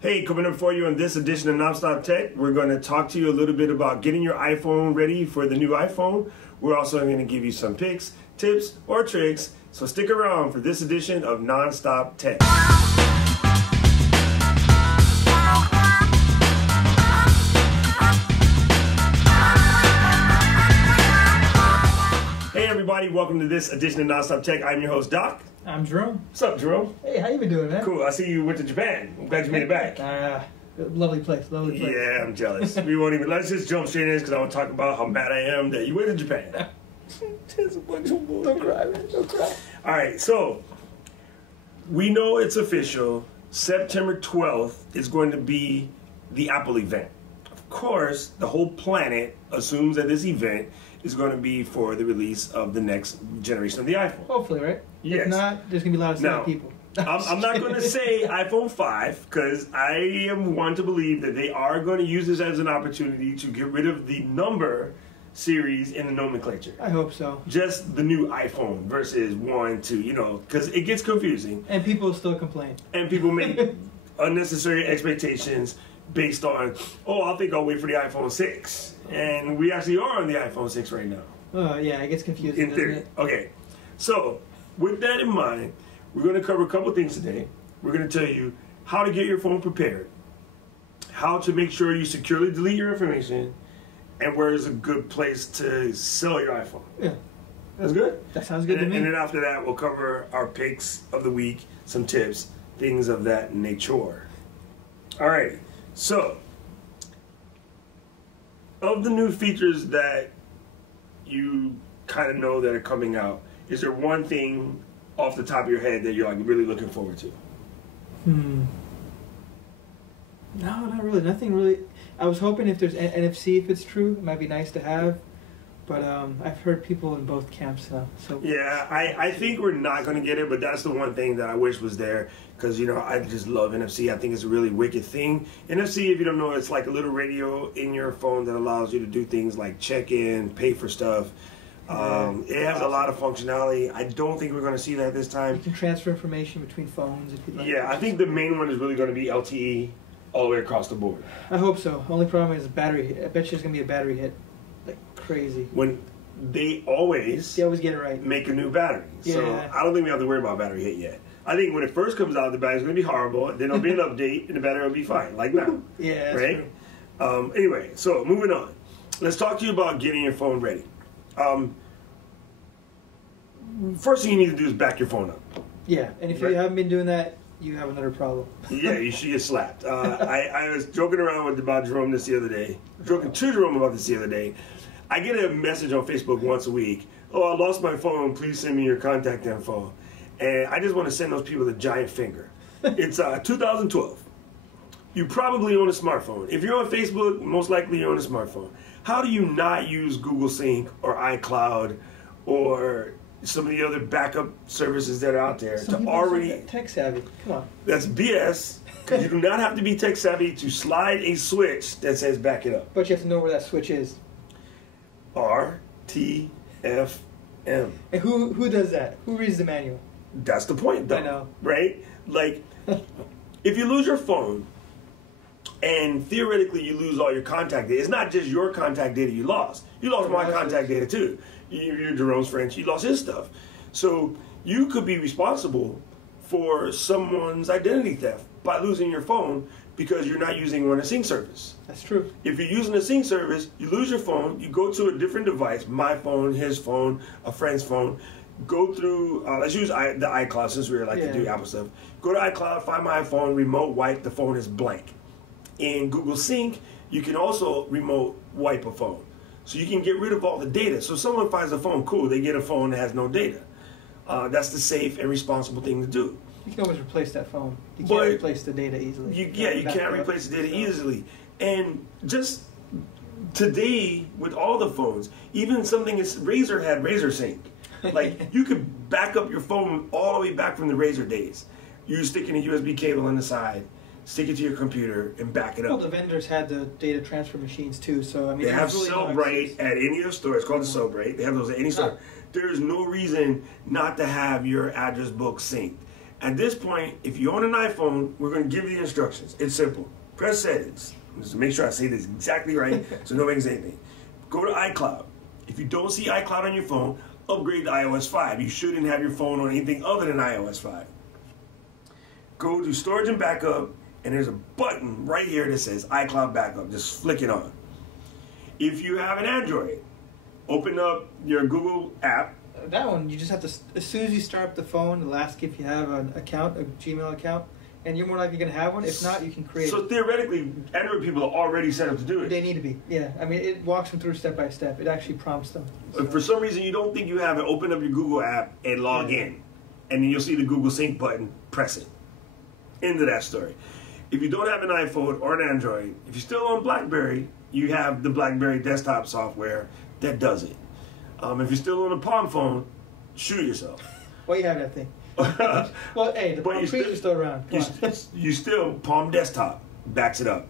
Hey, coming up for you on this edition of Nonstop Tech, we're going to talk to you a little bit about getting your iPhone ready for the new iPhone. We're also going to give you some picks, tips, or tricks, so stick around for this edition of Nonstop Tech. Hey everybody, welcome to this edition of Nonstop Tech. I'm your host, Doc. I'm Jerome. What's up, Jerome? Hey, how you been doing, man? Cool. I see you went to Japan. I'm glad you made it back. Lovely place, lovely place. Yeah, I'm jealous. We won't even. Let's just jump straight in because I want to talk about how mad I am that you went to Japan. Don't cry, man. Don't cry. All right, so we know it's official. September 12th is going to be the Apple event. Of course, the whole planet assumes that this event is going to be for the release of the next generation of the iPhone. Hopefully, right? Yes. If not, there's going to be a lot of sad people. I'm not going to say iPhone 5 because I am one to believe that they are going to use this as an opportunity to get rid of the number series in the nomenclature. I hope so. Just the new iPhone versus 1, 2, you know, because it gets confusing. And people still complain. And people make unnecessary expectations based on, oh, I think I'll wait for the iPhone 6. And we actually are on the iPhone 6 right now. Yeah, it gets confusing, In theory. doesn't it? Okay, so with that in mind, we're going to cover a couple things today. We're going to tell you how to get your phone prepared, how to make sure you securely delete your information, and where is a good place to sell your iPhone. Yeah. That's good? That sounds good to me. And then after that, we'll cover our picks of the week, some tips, things of that nature. All right, so of the new features that you kind of know that are coming out, is there one thing off the top of your head that you're like really looking forward to? No, not really. Nothing really. I was hoping if there's NFC, if it's true, it might be nice to have. But I've heard people in both camps now. So yeah, I think we're not going to get it, but that's the one thing that I wish was there because, you know, I just love NFC. I think it's a really wicked thing. NFC, if you don't know, it's like a little radio in your phone that allows you to do things like check in, pay for stuff. It has a lot of functionality. I don't think we're going to see that this time. You can transfer information between phones if you'd like. Yeah, I think the main one is really going to be LTE all the way across the board. I hope so. Only problem is battery. I bet you it's going to be a battery hit. Like crazy. When they always get it right. Make a new battery. Yeah. So I don't think we have to worry about battery hit yet. I think when it first comes out, the battery's going to be horrible. Then there'll be an update, and the battery will be fine, like now. Yeah, that's right? true. Anyway, so moving on. Let's talk to you about getting your phone ready. First thing you need to do is back your phone up. Yeah, and if you haven't been doing that, you have another problem. Yeah, you should get slapped. I was joking around about Jerome the other day. Joking to Jerome about this the other day. I get a message on Facebook once a week. Oh, I lost my phone. Please send me your contact info. And I just want to send those people the giant finger. It's 2012. You probably own a smartphone. If you're on Facebook, most likely you own a smartphone. How do you not use Google Sync or iCloud or some of the other backup services that are out there Some to already tech savvy? Come on. That's BS. Because you do not have to be tech savvy to slide a switch that says back it up. But you have to know where that switch is. RTFM. And who does that? Who reads the manual? That's the point, though. I know. Right? Like, if you lose your phone, and theoretically you lose all your contact data, it's not just your contact data you lost. You lost my contact data, too. You're Jerome's friend. She lost his stuff. So you could be responsible for someone's identity theft by losing your phone because you're not using one a sync service. That's true. If you're using a sync service, you lose your phone, you go to a different device, my phone, his phone, a friend's phone, go through, let's use the iCloud since we like to do Apple stuff. Go to iCloud, find my iPhone, remote wipe, the phone is blank. In Google Sync, you can also remote wipe a phone. So you can get rid of all the data. So if someone finds a phone, cool, they get a phone that has no data. That's the safe and responsible thing to do. You can always replace that phone. You can't replace the data easily. You can't replace the data easily. And just today, with all the phones, even something as Razer had Razer Sync. Like, you could back up your phone all the way back from the Razer days. You stick in a USB cable on the side, stick it to your computer, and back it up. Well, the vendors had the data transfer machines too, so I mean, they have really Cellbrite at any of the stores. It's called the Cellbrite. They have those at any store. There's no reason not to have your address book synced. At this point, if you own an iPhone, we're going to give you the instructions. It's simple. Press settings. Just to make sure I say this exactly right so nobody can say anything. Go to iCloud. If you don't see iCloud on your phone, upgrade to iOS 5. You shouldn't have your phone on anything other than iOS 5. Go to storage and backup, and there's a button right here that says iCloud backup. Just flick it on. If you have an Android, open up your Google app. That one, you just have to, as soon as you start up the phone, it'll ask if you have an account, a Gmail account, and you're more likely going to have one. If not, you can create So theoretically, Android people are already set up to do it. They need to be, yeah. I mean, it walks them through step by step. It actually prompts them. So. If for some reason you don't think you have it, open up your Google app and log in. And then you'll see the Google Sync button, press it. End of that story. If you don't have an iPhone or an Android, if you're still on BlackBerry, you have the BlackBerry desktop software that does it. If you're still on a Palm phone, shoot yourself. Well, you have that thing. Well, hey, the Palm Trees are still around. You still, Palm Desktop backs it up.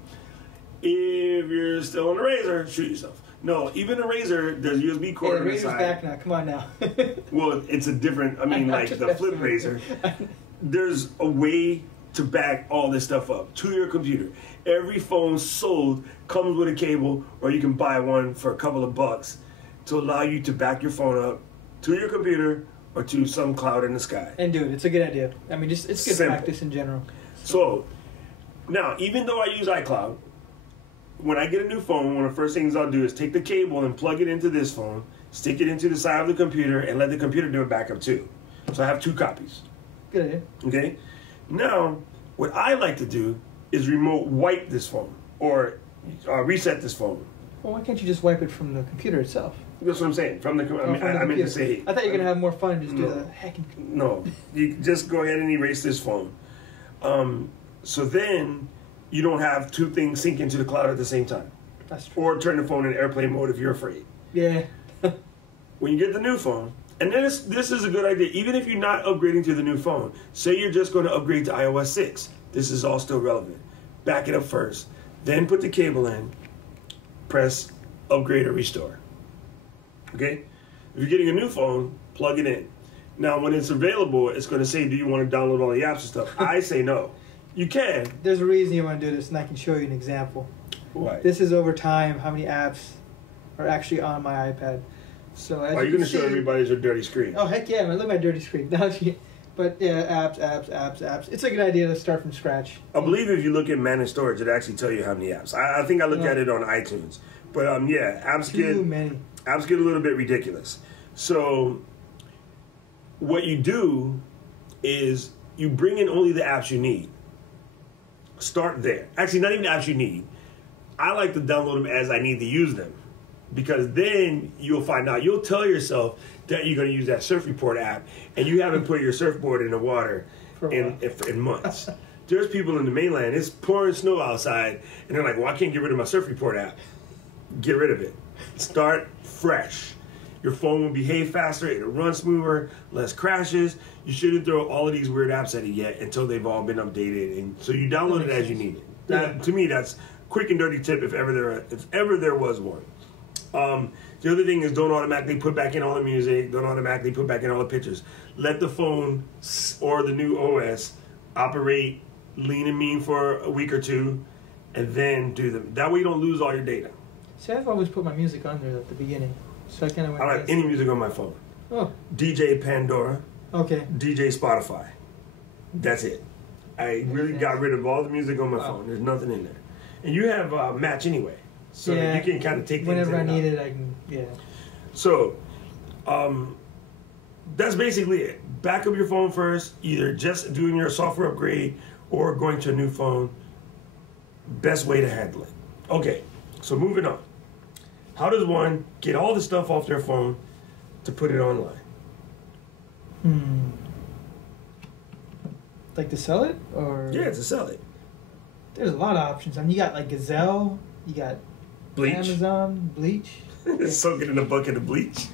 If you're still on a Razor, shoot yourself. No, even a Razor, there's USB cord on the side. Razor's back now. Come on now. Well, it's a different, like the flip Razor. There's a way to back all this stuff up to your computer. Every phone sold comes with a cable, or you can buy one for a couple of bucks to allow you to back your phone up to your computer or to some cloud in the sky. And dude, it's a good idea. I mean, just it's good Simple. practice in general. So, now, even though I use iCloud, when I get a new phone, one of the first things I'll do is take the cable and plug it into this phone, stick it into the side of the computer, and let the computer do a backup too. So I have 2 copies. Good idea. Okay? Now, what I like to do is remote wipe this phone or reset this phone. Well, why can't you just wipe it from the computer itself? That's what I'm saying. From the I meant to say. I thought you were gonna have more fun and just do the hacking. No, you just go ahead and erase this phone. So then you don't have 2 things sync into the cloud at the same time. That's true. Or turn the phone in airplane mode if you're afraid. Yeah. When you get the new phone, and then this is a good idea. Even if you're not upgrading to the new phone, say you're just going to upgrade to iOS 6. This is all still relevant. Back it up first. Then put the cable in. Press upgrade or restore. Okay? If you're getting a new phone, plug it in. Now, when it's available, it's going to say, do you want to download all the apps and stuff? I say no. You can. There's a reason you want to do this, and I can show you an example. Why? This is over time how many apps are actually on my iPad. So as are you going to show everybody your dirty screen? Oh, heck yeah, man. Look at my dirty screen. But yeah, apps. It's a good idea to start from scratch. I believe if you look at managed storage, it actually tell you how many apps. I think I looked at it on iTunes. But yeah, apps get a little bit ridiculous. So what you do is you bring in only the apps you need. Start there. Actually, not even the apps you need. I like to download them as I need to use them. Because then you'll find out, you'll tell yourself that you're going to use that surf report app and you haven't put your surfboard in the water in months. There's people in the mainland, it's pouring snow outside, and they're like, well, I can't get rid of my surf report app. Get rid of it. Start fresh. Your phone will behave faster, it'll run smoother, less crashes. You shouldn't throw all of these weird apps at it yet until they've all been updated. And so you download it as you need it. To me, that's quick and dirty tip if ever there was one. The other thing is don't automatically put back in all the music. Don't automatically put back in all the pictures. Let the phone or the new OS operate lean and mean for a week or 2 and then do them. That way you don't lose all your data. See, I've always put my music on there at the beginning. So I don't have any music on my phone. Oh. DJ Pandora. Okay. DJ Spotify. That's it. I really got rid of all the music on my phone. There's nothing in there. And you have Match anyway. So you can kind of take things whenever I need it, I can, So, that's basically it. Back up your phone first, either just doing your software upgrade or going to a new phone. Best way to handle it. Okay, so moving on. How does one get all the stuff off their phone to put it online? Like to sell it? Or yeah, to sell it. There's a lot of options. I mean, you got like Gazelle, you got Bleach. Amazon, Bleach. Soak it in a bucket of bleach.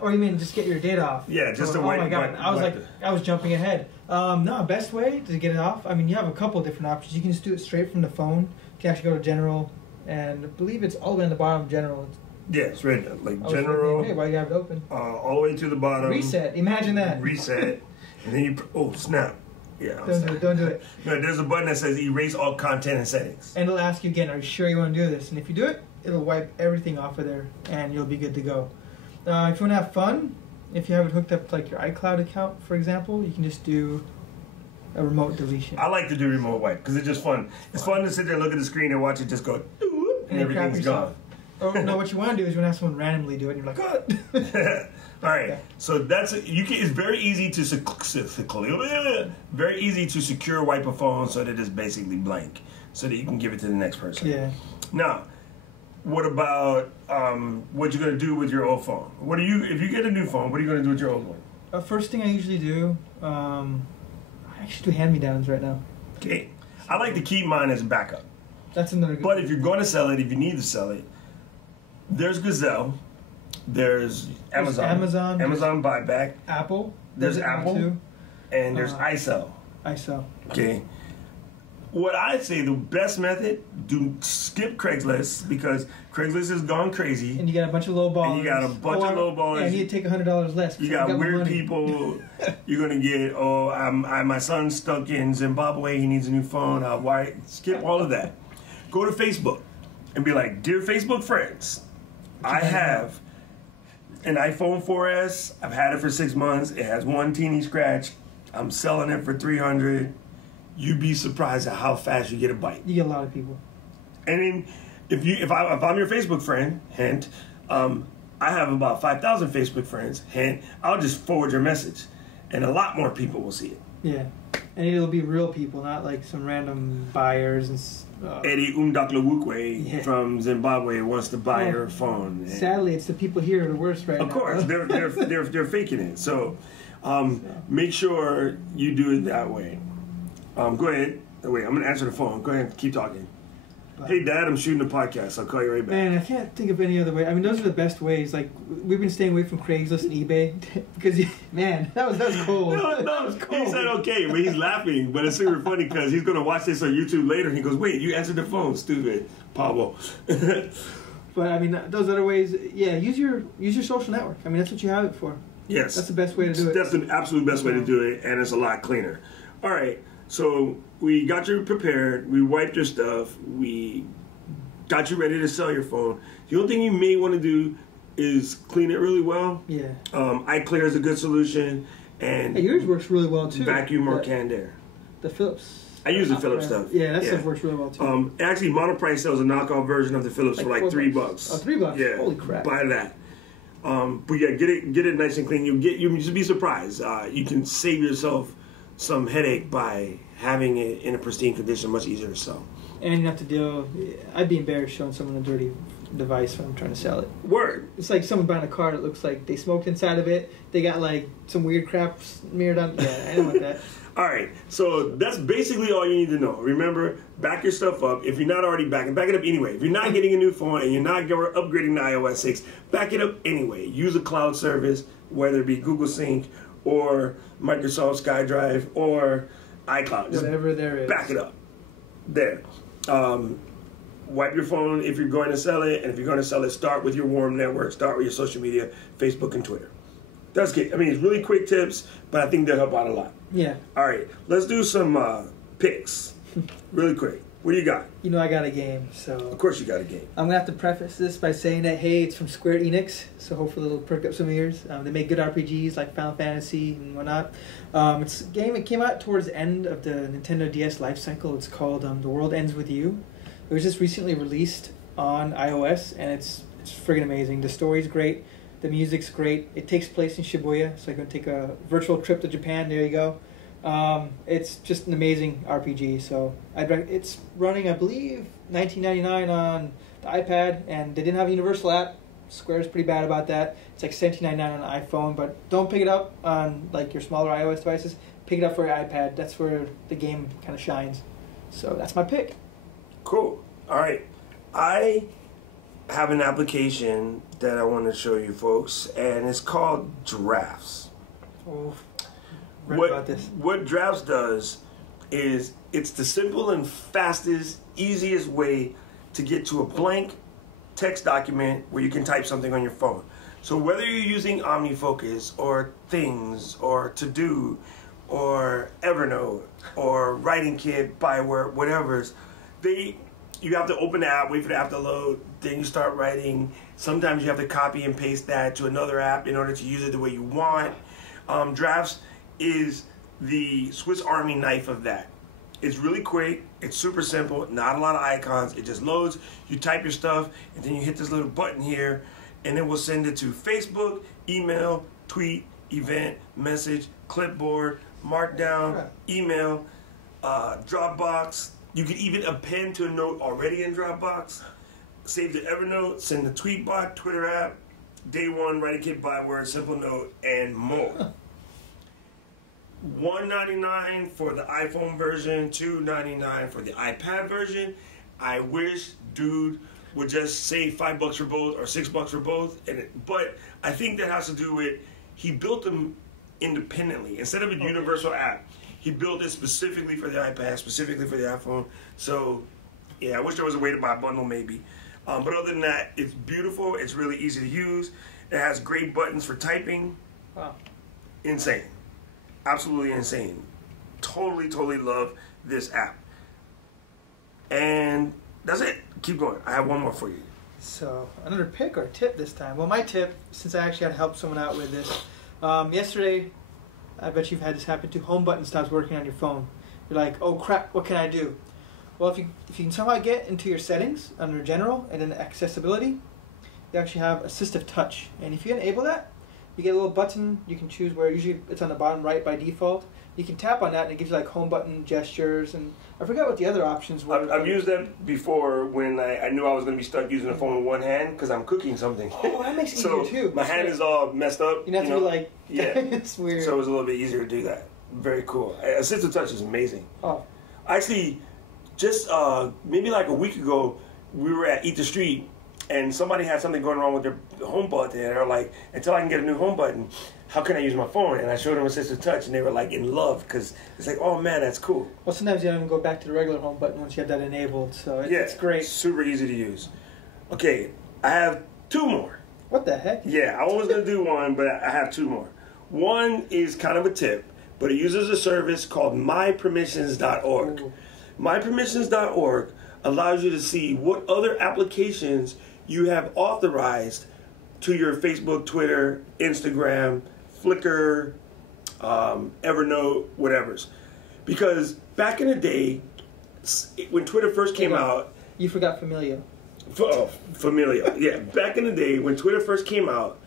Or you mean just get your data off? Yeah, just to wipe. Oh my god, I was jumping ahead. No, best way to get it off. I mean, you have a couple of different options. You can just do it straight from the phone. You can actually go to General, and I believe it's all the way on the bottom of General. Yeah, it's right like General. Hey, why do you have it open? All the way to the bottom. Reset. Imagine that. Reset. And then you, oh, snap. Yeah, Don't do it. No, there's a button that says erase all content and settings. And it'll ask you again, are you sure you want to do this? And if you do it, it'll wipe everything off of there, and you'll be good to go. If you want to have fun, if you have it hooked up to like your iCloud account, for example, you can just do a remote deletion. I like to do remote wipe because it's just fun. It's fun to sit there, look at the screen, and watch it just go, and everything's gone. Or no, what you want to do is you want to have someone randomly do it, and you're like, oh. All right, Yeah. so that's it's very easy to secure wipe a phone so that it's basically blank, so that you can give it to the next person. Yeah. Now, what about what you're gonna do with your old phone? What do you if you get a new phone? What are you gonna do with your old one? First thing I usually do, I actually do hand-me-downs right now. Okay, I like to keep mine as backup. That's another good. But if you're going to sell it, if you need to sell it, there's Gazelle, there's Amazon Buyback, Apple. there's Apple, too. and there's iSell. iSell. Okay. What I say, the best method, skip Craigslist because Craigslist has gone crazy. And you got a bunch of low ballers. And you got a bunch of low ballers. And you take $100 less. You got weird people. You're gonna get. My son's stuck in Zimbabwe. He needs a new phone. Why? Skip all of that. Go to Facebook and be like, dear Facebook friends, I have an iPhone 4S. I've had it for 6 months. It has one teeny scratch. I'm selling it for $300. You'd be surprised at how fast you get a bite. You get a lot of people. And then if I'm your Facebook friend, hint, I have about 5,000 Facebook friends, hint, I'll just forward your message, and a lot more people will see it. Yeah, and it'll be real people, not like some random buyers and. Eddie Umdaklawukwe from Zimbabwe wants to buy her phone. Sadly, it's the people here who are the worst right now. Of course, they're faking it. So, make sure you do it that way. Go ahead. Wait, I'm gonna answer the phone. Go ahead, keep talking. Hey, Dad, I'm shooting a podcast. I'll call you right back. Man, I can't think of any other way. I mean, those are the best ways. Like, we've been staying away from Craigslist and eBay because, man, that was cold. No, that was cold. He said okay, but he's laughing. But it's super funny because he's gonna watch this on YouTube later. And he goes, "Wait, you answered the phone, stupid, Pablo." But I mean, those other ways, yeah. Use your social network. I mean, that's what you have it for. Yes, that's the best way to do it. That's the absolute best way to do it, and it's a lot cleaner. All right, so we got you prepared. We wiped your stuff. We got you ready to sell your phone. The only thing you may want to do is clean it really well. Yeah. iClear is a good solution, and yours works really well too. Vacuum or canned air. The Philips. I use the Philips stuff. Yeah, that stuff works really well too. Actually, Monoprice sells a knockoff version of the Philips for like $3. Oh, $3. Yeah. Holy crap. Buy that. But yeah, get it nice and clean. You just be surprised. You can save yourself some headache by having it in a pristine condition, much easier to sell. And you have to deal. I'd be embarrassed showing someone a dirty device when I'm trying to sell it. Word. It's like someone buying a car that looks like they smoked inside of it. They got like some weird crap smeared on. Yeah, I don't want that. All right, so that's basically all you need to know. Remember, back your stuff up. If you're not already back it up anyway. If you're not getting a new phone and you're not upgrading to iOS 6, back it up anyway. Use a cloud service, whether it be Google Sync or Microsoft SkyDrive or iCloud. Just whatever there is. Back it up. There. Wipe your phone if you're going to sell it, and if you're going to sell it, start with your warm network. Start with your social media, Facebook and Twitter. That's good. I mean, it's really quick tips, but I think they'll help out a lot. Yeah. All right, let's do some picks really quick. What do you got? You know I got a game, so... Of course you got a game. I'm going to have to preface this by saying that, hey, it's from Square Enix, so hopefully it'll perk up some ears. They make good RPGs like Final Fantasy and whatnot. It's a game that came out towards the end of the Nintendo DS life cycle. It's called The World Ends With You. It was just recently released on iOS, and it's friggin' amazing. The story's great. The music's great. It takes place in Shibuya, so you're going to take a virtual trip to Japan. There you go. It's just an amazing RPG. So it's running, I believe, $19.99 on the iPad, and they didn't have a universal app. Square's pretty bad about that. It's like $17.99 on the iPhone, but don't pick it up on like your smaller iOS devices. Pick it up for your iPad. That's where the game kind of shines. So that's my pick. Cool. All right. I have an application that I want to show you folks, and it's called Drafts. Oh, read about this. What Drafts does is it's the simple and fastest, easiest way to get to a blank text document where you can type something on your phone. So whether you're using OmniFocus or Things or To Do or Evernote or Writing Kit, Byword, whatever's, you have to open the app, wait for the app to load, then you start writing. Sometimes you have to copy and paste that to another app in order to use it the way you want. Drafts is the Swiss Army knife of that. It's really quick, it's super simple, not a lot of icons. It just loads, you type your stuff, and then you hit this little button here, and it will send it to Facebook, email, tweet, event, message, clipboard, markdown, email, Dropbox. You could even append to a note already in Dropbox, save to Evernote, send the Tweetbot, Twitter app, Day One, Writing Kit, Byword, Simple Note, and more. $199 for the iPhone version, $299 for the iPad version. I wish dude would just say $5 for both or $6 for both. But I think that has to do with he built them independently instead of a universal app. He built it specifically for the iPad, specifically for the iPhone. So yeah, I wish there was a way to buy a bundle maybe. But other than that, it's beautiful. It's really easy to use. It has great buttons for typing. Wow. Insane. Absolutely insane. Totally love this app. And that's it. Keep going. I have one more for you. So another pick or tip this time. Well, my tip, since I actually had to help someone out with this, yesterday, I bet you've had this happen too. Home button stops working on your phone. You're like, oh crap, what can I do? Well, if you can somehow get into your settings under General and then Accessibility, you actually have Assistive Touch. And if you enable that, you get a little button you can choose where usually it's on the bottom right by default. You can tap on that and it gives you like home button gestures, and I forgot what the other options were. I've used that before when I knew I was going to be stuck using the phone with one hand because I'm cooking something. Oh, that makes it so easier too. My hand is all messed up. You have to be like, yeah. it's weird. So it was a little bit easier to do that. Very cool. Assistive Touch is amazing. Oh. Actually, just maybe like a week ago, we were at Eat the Street, and somebody had something going wrong with their home button, and they're like, until I can get a new home button, how can I use my phone? And I showed them Assistive Touch, and they were like in love, because it's like, oh man, that's cool. Well, sometimes you don't even go back to the regular home button once you have that enabled, so it's great. Super easy to use. Okay, I have two more. What the heck? Yeah, I was going to do one, but I have two more. One is kind of a tip, but it uses a service called mypermissions.org. Ooh. Mypermissions.org allows you to see what other applications you have authorized to your Facebook, Twitter, Instagram, Flickr, Evernote, whatever's. Because back in the day, when Twitter first came out... You forgot Familia. Familia. Yeah, back in the day, when Twitter first came out,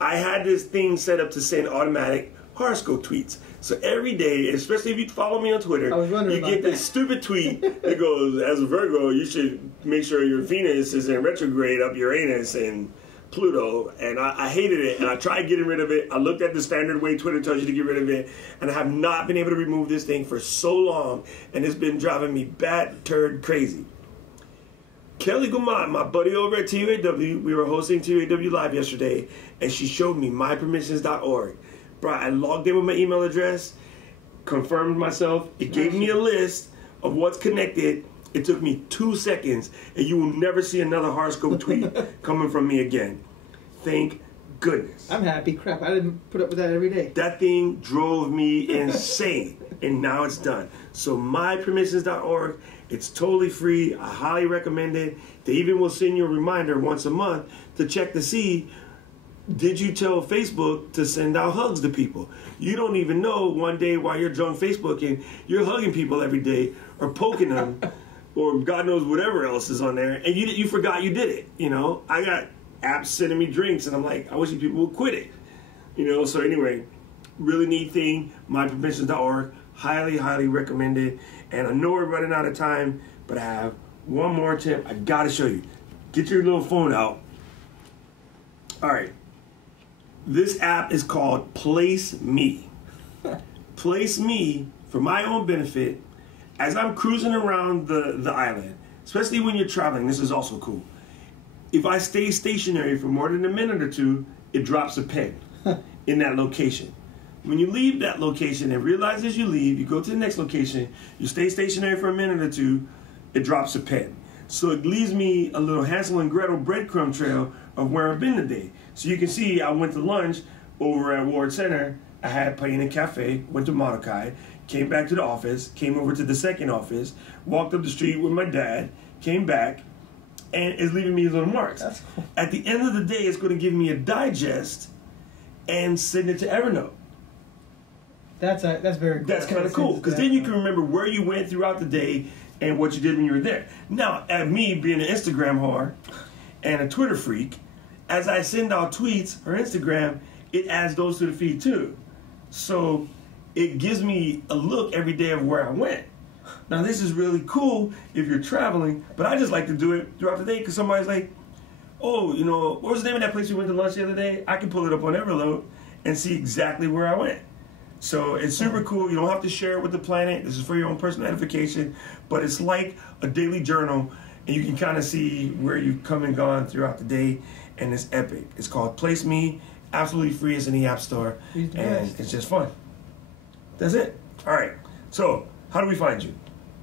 I had this thing set up to send automatic horoscope tweets. So every day, especially if you follow me on Twitter, you get this stupid tweet that goes, as a Virgo, you should make sure your Venus is in retrograde up Uranus and Pluto. And I hated it, and I tried getting rid of it. I looked at the standard way Twitter tells you to get rid of it, and I have not been able to remove this thing for so long, and it's been driving me bat turd crazy. Kelly Gumad, my buddy over at TUAW, we were hosting TUAW Live yesterday, and she showed me mypermissions.org. Bro, I logged in with my email address, confirmed myself. It gave me a list of what's connected. It took me 2 seconds, and you will never see another horoscope tweet coming from me again. Thank goodness. I'm happy. Crap, I didn't put up with that every day. That thing drove me insane, and now it's done. So mypermissions.org, it's totally free. I highly recommend it. They even will send you a reminder once a month to check to see, did you tell Facebook to send out hugs to people? You don't even know one day while you're drunk Facebooking, you're hugging people every day or poking them or God knows whatever else is on there, and you forgot you did it. You know, I got apps sending me drinks, and I'm like, I wish you people would quit it. You know, so anyway, really neat thing, mypermissions.org. Highly recommend it. And I know we're running out of time, but I have one more tip I gotta show you. Get your little phone out. All right. This app is called Place Me. Place Me, for my own benefit, as I'm cruising around the island, especially when you're traveling, this is also cool. If I stay stationary for more than a minute or two, it drops a pin in that location. When you leave that location and realize as you leave, you go to the next location, you stay stationary for a minute or two, it drops a pin. So it leaves me a little Hansel and Gretel breadcrumb trail of where I've been today. So you can see I went to lunch over at Ward Center I had Paina Cafe, went to Molokai, came back to the office, came over to the second office, walked up the street with my dad, came back, and it's leaving me little marks. That's cool. At the end of the day, it's going to give me a digest and send it to Evernote. That's very cool. That's kind of cool, because then you can remember where you went throughout the day and what you did when you were there. Now, at me being an Instagram whore and a Twitter freak, as I send out tweets or Instagram, it adds those to the feed too. So it gives me a look every day of where I went. Now, this is really cool if you're traveling, but I just like to do it throughout the day because somebody's like, oh, you know, what was the name of that place we went to lunch the other day? I can pull it up on Evernote and see exactly where I went. So it's super cool. You don't have to share it with the planet. This is for your own personal edification, but it's like a daily journal, and you can kind of see where you've come and gone throughout the day, and it's epic. It's called Place Me, absolutely free. It's in the App Store, and it's just fun. That's it. All right. So how do we find you?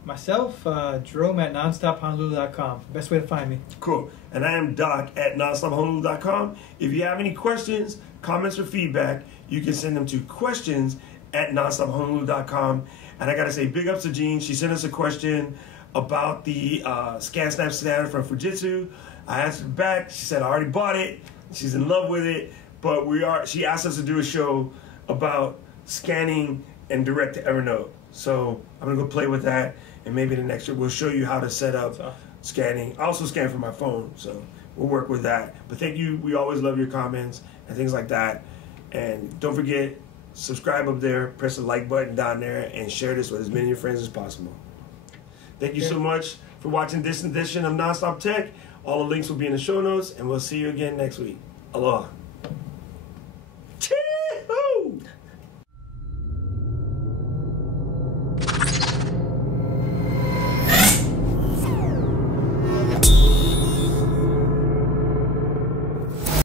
Myself, Jerome at nonstophonolulu.com. Best way to find me. Cool. And I am Doc at nonstophonolulu.com. If you have any questions, comments, or feedback, you can send them to questions at nonstophonolulu.com. And I got to say, big ups to Jean. She sent us a question about the Scan Snap Scanner from Fujitsu. I answered back. She said, I already bought it. She's in love with it. But she asked us to do a show about scanning and direct to Evernote. So I'm going to go play with that. And maybe the next year we'll show you how to set up scanning. I also scan from my phone, so we'll work with that. But thank you. We always love your comments and things like that. And don't forget, subscribe up there, press the like button down there, and share this with as many of your friends as possible. Thank you so much for watching this edition of Nonstop Tech. All the links will be in the show notes, and we'll see you again next week. Aloha.